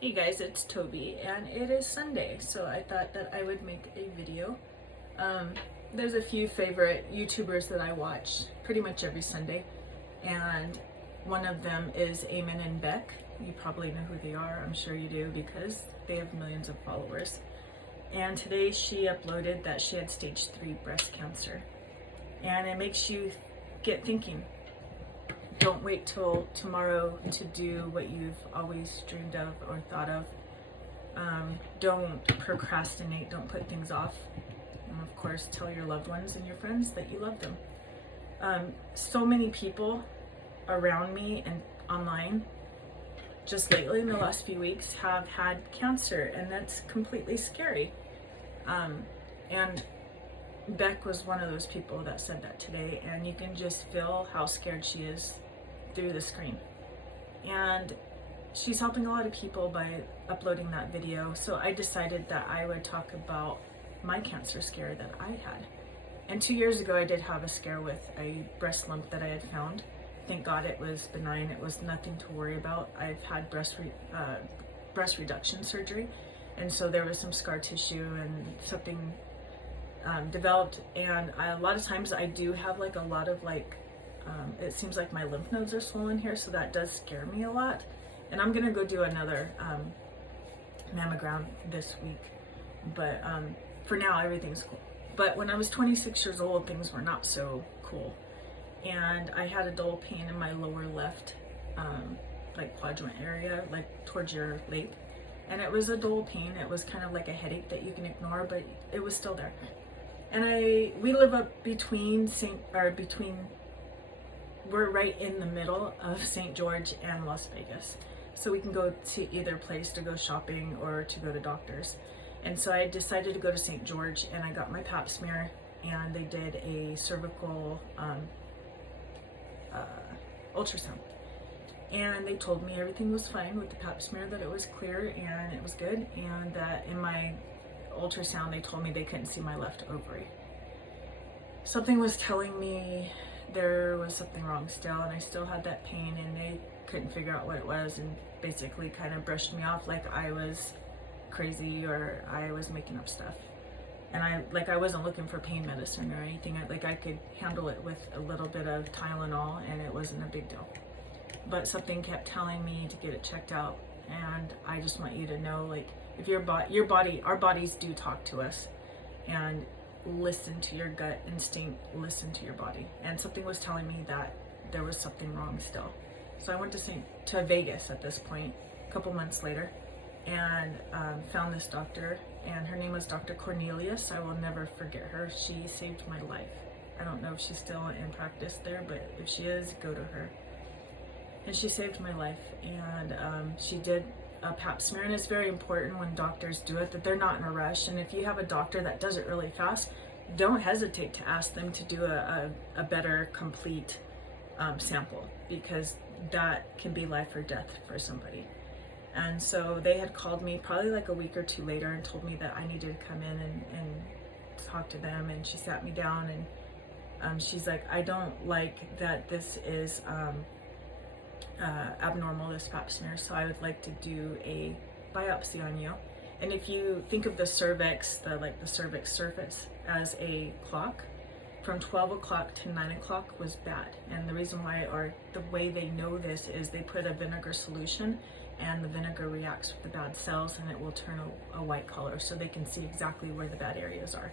Hey guys, it's Toby and it is Sunday, so I thought that I would make a video. There's a few favorite YouTubers that I watch pretty much every Sunday, and one of them is Eamon and Beck. You probably know who they are, I'm sure you do, because they have millions of followers. And today she uploaded that she had stage 3 breast cancer, and it makes you get thinking. Don't wait till tomorrow to do what you've always dreamed of or thought of. Don't procrastinate, don't put things off. And of course, tell your loved ones and your friends that you love them. So many people around me and online, just lately in the last few weeks, have had cancer, and that's completely scary. And Beck was one of those people that said that today, and you can just feel how scared she is through the screen. And she's helping a lot of people by uploading that video, so I decided that I would talk about my cancer scare that I had. And 2 years ago I did have a scare with a breast lump that I had found. Thank God it was benign, it was nothing to worry about. I've had breast reduction surgery, and so there was some scar tissue and something developed, and a lot of times I do have like a lot of it seems like my lymph nodes are swollen here, so that does scare me a lot. And I'm gonna go do another mammogram this week, but for now everything's cool. But when I was 26 years old, things were not so cool, and I had a dull pain in my lower left quadrant area, like towards your leg, and it was a dull pain. It was kind of like a headache that you can ignore, but it was still there. And we live up we're right in the middle of St. George and Las Vegas. So we can go to either place to go shopping or to go to doctors. And so I decided to go to St. George, and I got my pap smear, and they did a cervical ultrasound. And they told me everything was fine with the pap smear, that it was clear and it was good, and that in my ultrasound they told me they couldn't see my left ovary. Something was telling me there was something wrong still, and I still had that pain, and they couldn't figure out what it was, and basically kind of brushed me off like I was crazy or I was making up stuff. And I wasn't looking for pain medicine or anything. I could handle it with a little bit of Tylenol, and it wasn't a big deal. But something kept telling me to get it checked out, and I just want you to know, if your body, our bodies do talk to us, and listen to your gut instinct, listen to your body. And something was telling me that there was something wrong still. So I went to Vegas at this point, a couple months later, and found this doctor, and her name was Dr. Cornelius. I will never forget her. She saved my life. I don't know if she's still in practice there, but if she is, go to her. And she saved my life, and she did a pap smear, and it's very important when doctors do it that they're not in a rush. And if you have a doctor that does it really fast, don't hesitate to ask them to do a better complete sample, because that can be life or death for somebody. And so they had called me probably like a week or two later and told me that I needed to come in and talk to them. And she sat me down, and she's like, I don't like that this is abnormal, this pap smear, so I would like to do a biopsy on you. And if you think of the cervix, the cervix surface as a clock, from 12 o'clock to 9 o'clock was bad. And the reason why, or the way they know this, is they put a vinegar solution, and the vinegar reacts with the bad cells, and it will turn a white color, so they can see exactly where the bad areas are.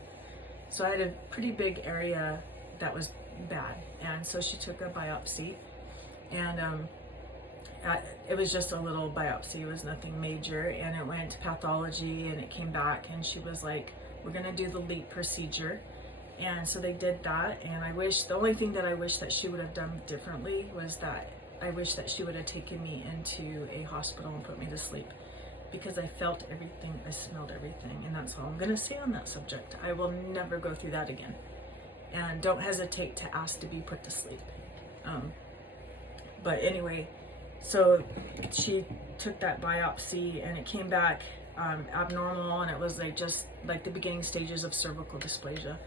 So I had a pretty big area that was bad, and so she took a biopsy, and it was just a little biopsy. It was nothing major, and it went to pathology, and it came back, and she was like, we're gonna do the LEAP procedure. And so they did that, and the only thing that I wish that she would have done differently was that I wish that she would have taken me into a hospital and put me to sleep, because I felt everything, I smelled everything, and that's all I'm gonna say on that subject. I will never go through that again. And don't hesitate to ask to be put to sleep. But anyway, so she took that biopsy, and it came back abnormal, and it was just like the beginning stages of cervical dysplasia.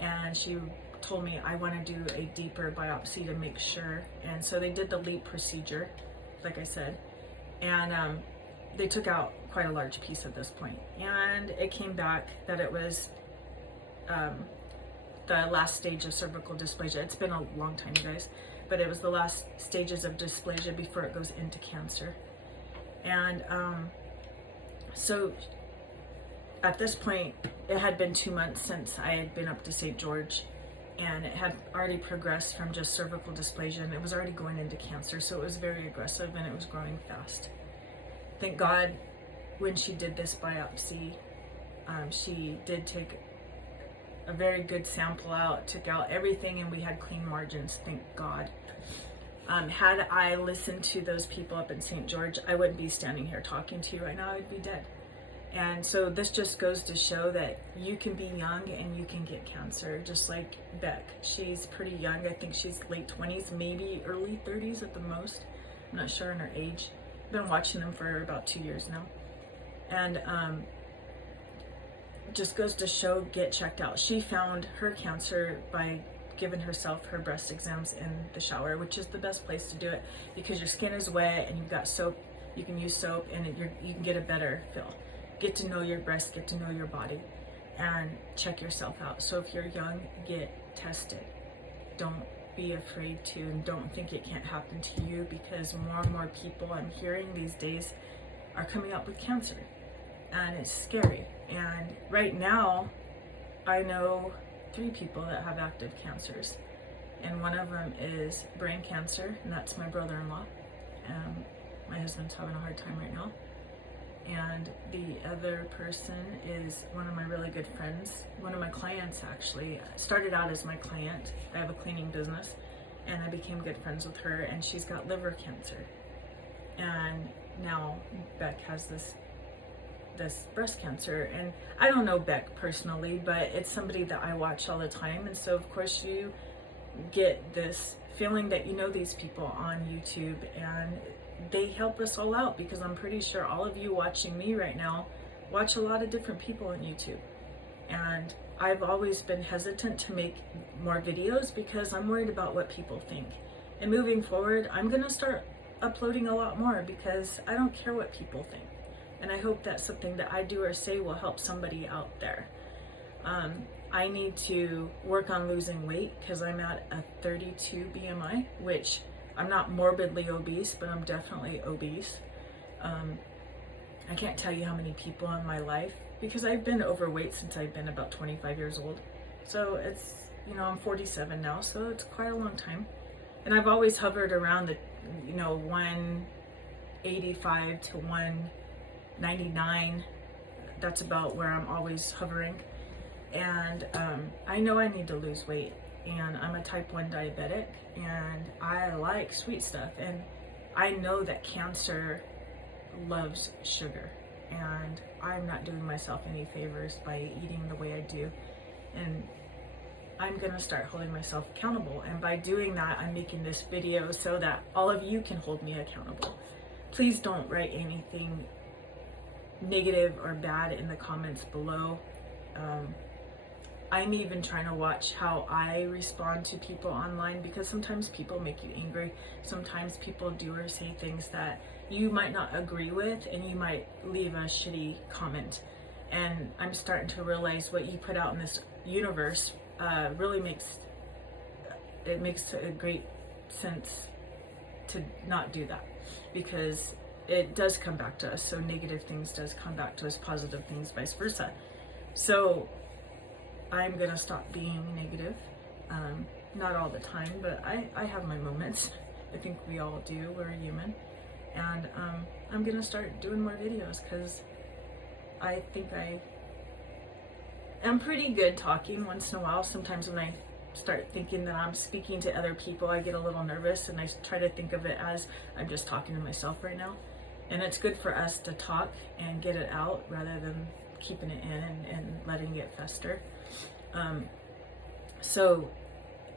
And she told me I want to do a deeper biopsy to make sure. And so they did the LEAP procedure, like I said, and they took out quite a large piece at this point, and it came back that it was the last stage of cervical dysplasia. It's been a long time, you guys, but it was the last stages of dysplasia before it goes into cancer. And so at this point, it had been 2 months since I had been up to St. George, and it had already progressed from just cervical dysplasia, and it was already going into cancer. So it was very aggressive, and it was growing fast. Thank God, when she did this biopsy, she did take a very good sample out, took out everything, and we had clean margins, thank God. Had I listened to those people up in St. George, I wouldn't be standing here talking to you right now. I'd be dead. And so this just goes to show that you can be young and you can get cancer, just like Beck. She's pretty young. I think she's late 20s, maybe early 30s at the most. I'm not sure on her age. I've been watching them for about 2 years now. And just goes to show, get checked out. She found her cancer by giving herself her breast exams in the shower, which is the best place to do it because your skin is wet and you've got soap. You can use soap and you can get a better feel. Get to know your breast, get to know your body, and check yourself out. So if you're young, get tested. Don't be afraid to, and don't think it can't happen to you, because more and more people I'm hearing these days are coming up with cancer, and it's scary. And right now, I know 3 people that have active cancers, and one of them is brain cancer, and that's my brother-in-law. My husband's having a hard time right now. And the other person is one of my really good friends, one of my clients actually. Started out as my client. I have a cleaning business, and I became good friends with her, and she's got liver cancer. And now Beck has this breast cancer, and I don't know Beck personally, but it's somebody that I watch all the time. And so of course you get this feeling that you know these people on YouTube, and they help us all out, because I'm pretty sure all of you watching me right now watch a lot of different people on YouTube. And I've always been hesitant to make more videos because I'm worried about what people think. And moving forward, I'm gonna start uploading a lot more because I don't care what people think. And I hope that something that I do or say will help somebody out there. I need to work on losing weight because I'm at a 32 BMI, which I'm not morbidly obese, but I'm definitely obese. I can't tell you how many people in my life, because I've been overweight since I've been about 25 years old. So it's, I'm 47 now, so it's quite a long time. And I've always hovered around the, 185 to 199. That's about where I'm always hovering. And I know I need to lose weight. And I'm a type 1 diabetic, and I like sweet stuff, and I know that cancer loves sugar, and I'm not doing myself any favors by eating the way I do, and I'm gonna start holding myself accountable. And by doing that, I'm making this video so that all of you can hold me accountable. Please don't write anything negative or bad in the comments below. I'm even trying to watch how I respond to people online, because sometimes people make you angry. Sometimes people do or say things that you might not agree with, and you might leave a shitty comment. And I'm starting to realize what you put out in this universe really makes a great sense to not do that, because it does come back to us. So negative things does come back to us, positive things vice versa. So I'm gonna stop being negative. Not all the time, but I have my moments. I think we all do, we're human. And I'm gonna start doing more videos, because I think I am pretty good talking once in a while. Sometimes when I start thinking that I'm speaking to other people, I get a little nervous, and I try to think of it as I'm just talking to myself right now. And it's good for us to talk and get it out rather than keeping it in and letting it fester. So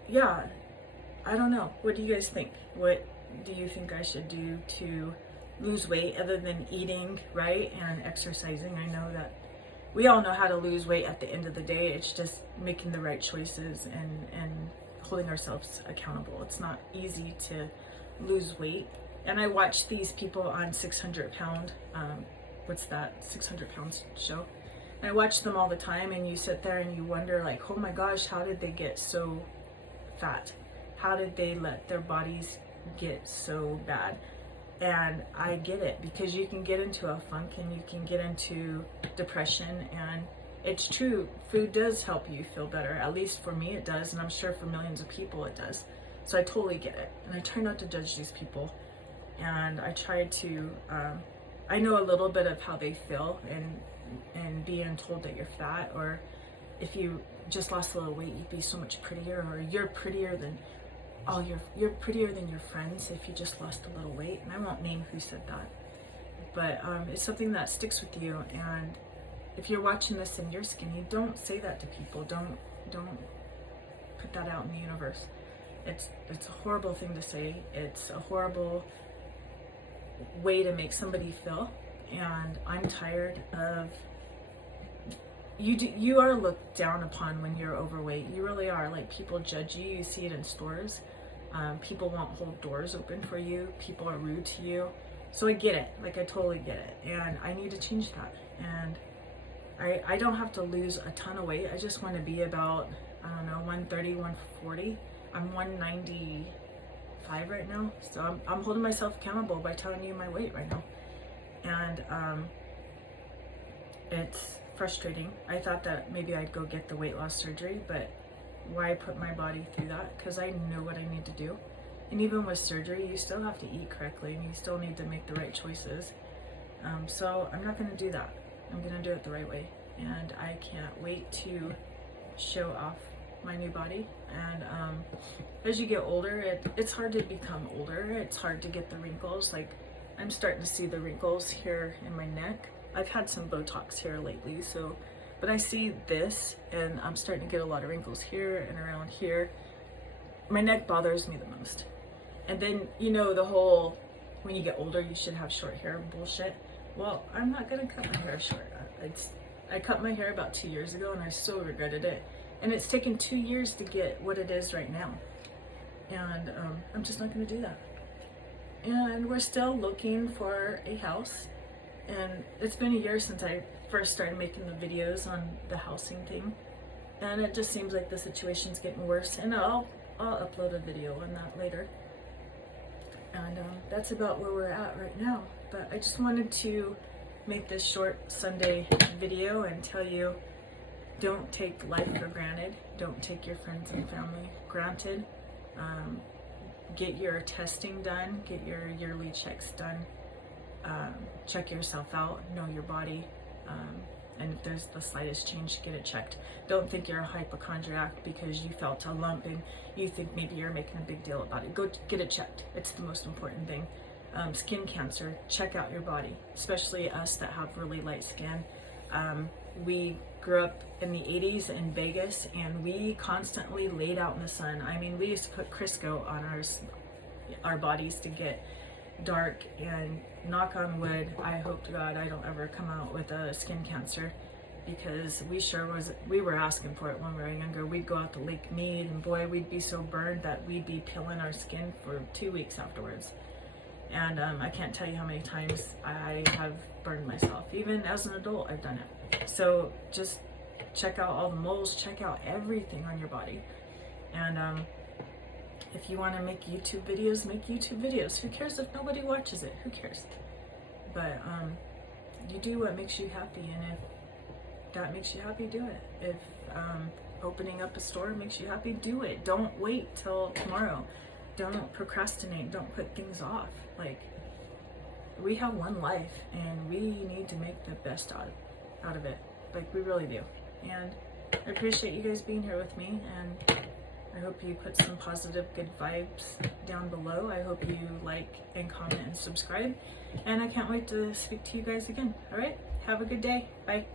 yeah, I don't know. What do you guys think? What do you think I should do to lose weight other than eating right and exercising? I know that we all know how to lose weight at the end of the day. It's just making the right choices and holding ourselves accountable. It's not easy to lose weight. And I watch these people on 600 pound, what's that, 600 pounds show. And I watch them all the time, and you sit there and you wonder like, oh my gosh, how did they get so fat? How did they let their bodies get so bad? And I get it, because you can get into a funk and you can get into depression, and it's true, food does help you feel better. At least for me it does, and I'm sure for millions of people it does. So I totally get it, and I try not to judge these people, and I try to I know a little bit of how they feel, and being told that you're fat, or if you just lost a little weight you'd be so much prettier, or you're prettier than you're prettier than your friends if you just lost a little weight. And I won't name who said that, but it's something that sticks with you. And if you're watching this and you're skinny, don't say that to people. Don't put that out in the universe. It's a horrible thing to say. It's a horrible way to make somebody feel, and I'm tired of you are looked down upon when you're overweight. You really are. Like, people judge you. You see it in stores. People won't hold doors open for you. People are rude to you. So I get it. Like, I totally get it, and I need to change that. And I don't have to lose a ton of weight. I just want to be about, I don't know, 130, 140. I'm 195 right now, so I'm holding myself accountable by telling you my weight right now. And it's frustrating. I thought that maybe I'd go get the weight loss surgery, but why put my body through that? Because I know what I need to do. And even with surgery, you still have to eat correctly, and you still need to make the right choices. So I'm not going to do that. I'm going to do it the right way, and I can't wait to show off my new body. And as you get older, it's hard to become older. It's hard to get the wrinkles. Like, I'm starting to see the wrinkles here in my neck. I've had some Botox here lately, but I see this, and I'm starting to get a lot of wrinkles here and around here. My neck bothers me the most. And then, you know, the whole, when you get older, you should have short hair bullshit. Well, I'm not gonna cut my hair short. I cut my hair about 2 years ago, and I so regretted it. And it's taken 2 years to get what it is right now. And I'm just not gonna do that. And we're still looking for a house. And it's been a year since I first started making the videos on the housing thing. And it just seems like the situation's getting worse. And I'll upload a video on that later. And that's about where we're at right now. But I just wanted to make this short Sunday video and tell you, don't take life for granted. Don't take your friends and family granted. Get your testing done. Get your yearly checks done. Check yourself out. Know your body. And if there's the slightest change, get it checked. Don't think you're a hypochondriac because you felt a lump and you think maybe you're making a big deal about it. Go get it checked. It's the most important thing. Skin cancer, check out your body, especially us that have really light skin. We grew up in the 80s in Vegas, and we constantly laid out in the sun. I mean, we used to put Crisco on our bodies to get dark, and knock on wood, I hope to God I don't ever come out with a skin cancer, because we were asking for it when we were younger. We'd go out to Lake Mead, and boy, we'd be so burned that we'd be peeling our skin for 2 weeks afterwards. And I can't tell you how many times I have burned myself. Even as an adult, I've done it. So just check out all the moles, check out everything on your body. And if you want to make YouTube videos, make YouTube videos. Who cares if nobody watches it? Who cares? But you do what makes you happy, and if that makes you happy, do it. If opening up a store makes you happy, do it. Don't wait till tomorrow. Don't procrastinate. Don't put things off. Like, we have one life, and we need to make the best out of it. Like, we really do. And I appreciate you guys being here with me, and I hope you put some positive, good vibes down below. I hope you like and comment and subscribe. And I can't wait to speak to you guys again. All right? Have a good day. Bye.